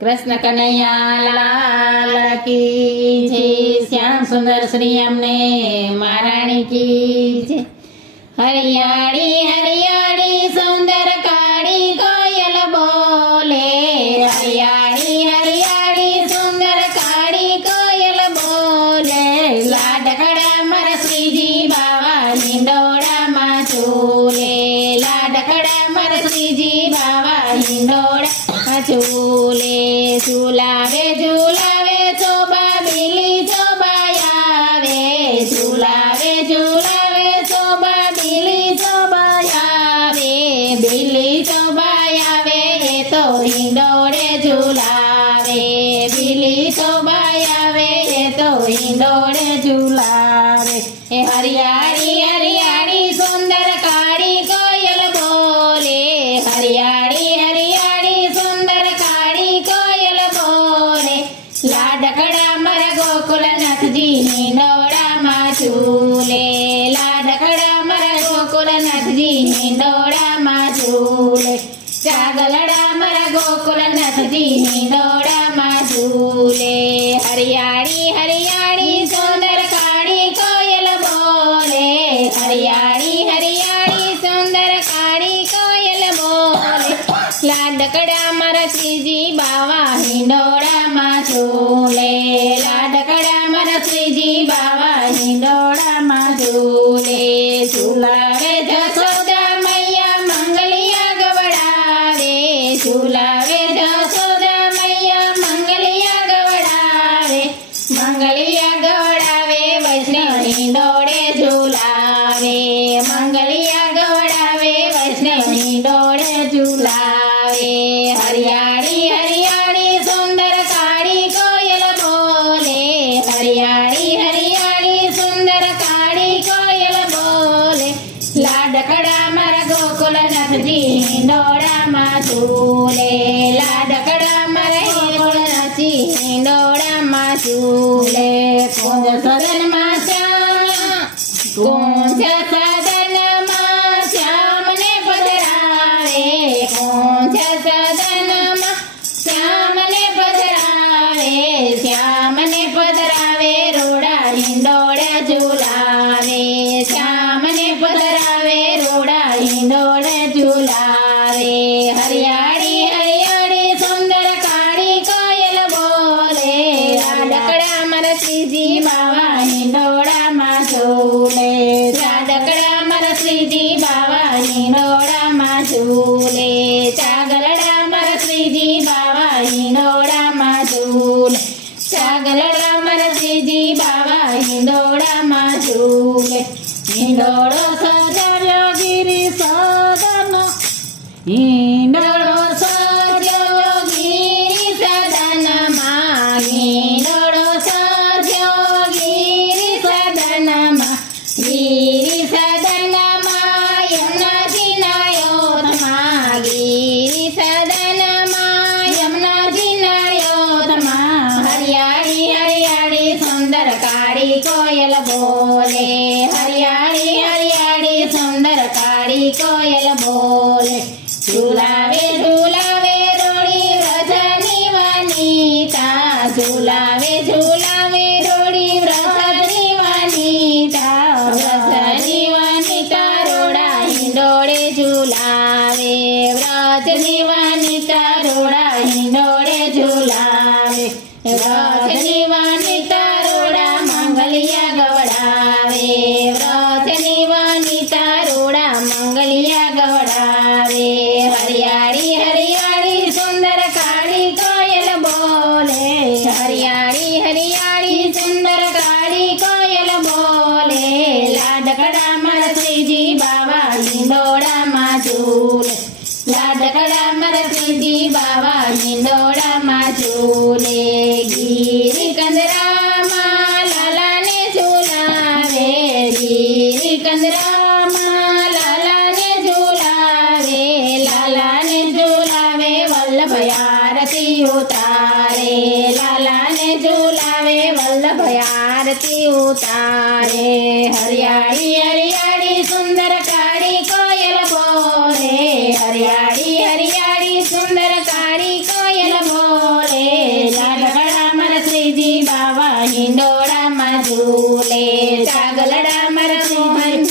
कृष्ण कन्हैया लाल की जय। श्याम सुंदर श्री अमने महाराणी की जय। हरियाणी हरियाणी सुंदर काड़ी कोयल बोले, हरियाणी हरियाणी सुंदर काड़ी कोयल बोले। लाडकड़ा मर श्रीजी बाबा हिंडोड़ा मा झूले, लाडकड़ा मर श्रीजी बाबा हिंडोड़ा झूले। झूलावे झूलावे शोभा बिली शोभायावे, झूलावे झूलावे शोभा बिली शोभायावे, बिली शोभायावे ये तो हिंडोड़े झूलावे, बिली शोभायावे ये तो हिंडोड़े झूलावे। हरियाणी हरियाणी सुंदर काड़ी कोयल बोले, हरियाणी हरियाणी सुंदर काड़ी कोयल बोले। लाडकड़ा मर गोकुलनाथ जी हिंडोड़ा मा झूले, लाडकड़ा मर गोकुलनाथ जी हिंडोड़ा मा झूले। चागलड़ा मर गोकुलनाथ जी हिंडोड़ा मा झूले। हरियाणी हरियाणी सुंदर काड़ी कोयल बोले, हरियाणी हरियाणी सुंदर काड़ी कोयल बोले। लाडकड़ा मर श्रीजी बाबा हिंडोड़ा मा झूले, लाडकड़ा मर श्रीजी बाबा हिंडोड़ा मा झूले। झूलावे जसोदा मैया मंगलिया गवड़ावे, झूलावे जसोदा मैया मंगलिया गवड़ावे, मंगलिया गवड़ावे वैष्णव हिंडोड़े झूलावे, मंगलिया गवड़ावे वैष्णव हिंडोड़े झूलावे। हरियाणी हरियाणी सुंदर काड़ी कोयल बोले, हरियाणी हरियाणी सुंदर काड़ी कोयल बोले। लाडकड़ा मर गोकुलनाथ जी हिंडोड़ा मा झूले, लाडकड़ा मर गोकुलनाथ जी हिंडोड़ा मा झूले। कुंज सदन मा श्याम, कुंज सदन मा श्याम ने पधरावे, कुंज सदन मा श्याम ने पधरावे, श्याम ने पधरावे रोड़ा हिंडोड़ा झूलावे, श्याम ने पधरावे रोड़ा हिंडोड़ा झूलावे। हरियाणी हरियाणी सुंदर काड़ी कोयल बोले, लाडकड़ा मर श्रीजी बाबा हिंडोड़ा मा झूले, लाडकड़ा मर श्रीजी बाबा हिंडोड़ा मा झूले। चागलड़ा मर श्रीजी बाबा हिंडोड़ा मा झूले, चागलड़ा मर श्रीजी बाबा हिंडोड़ा मा झूले। हिंडोड़ो सजाव्यो गिरी सदन, हिंडोड़ो सजाव्यो गिरी सदन मा, हिंडोड़ो सजाव्यो गिरी सदन मा, गिरी सदन मा यमुनाजी नायोध मा, गिरी सदन मा यमुनाजी नायोध मा। हरियाणी हरियाणी सुंदर काड़ी कोयल बोले, हरियाणी हरियाणी सुंदर काड़ी कोयल बोले। झूलावे झूलावे रोड़ी व्रजनी वनीता, झूलावे झूलावे रोड़ी व्रजनी वनीता, व्रजनी वनीता रोड़ा हिंडोड़े झूलावे, व्रजनी वनीता रोड़ा हिंडोड़े झूलावे। व्रजनी वनीता रोड़ा मंगलिया गवड़ावे, व्रजनी वनीता रोड़ा मंगलिया गवड़ावे। हरियाणी हरियाणी सुंदर काड़ी कोयल बोले, हरियाणी हरियाणी सुंदर काड़ी कोयल बोले। लाडकड़ा मर श्रीजी बाबा हिंडोड़ा मा झूले, लाडकड़ा मर श्रीजी बाबा हिंडोड़ा मा झूले। गिरी कंदरा मा लाला ने झूलावे, गिरी कंदरा मा लाला ने झूलावे, लाला ने झूलावे वल्लभ आरती उतारे, लाला ने झूलावे वल्लभ आरती उतारे। हरियाणी हरियाणी सुंदर काड़ी कोयल बोले, हरियाणी हरियाणी सुंदर काड़ी कोयल बोले। झूले चागलड़ा मर मोहन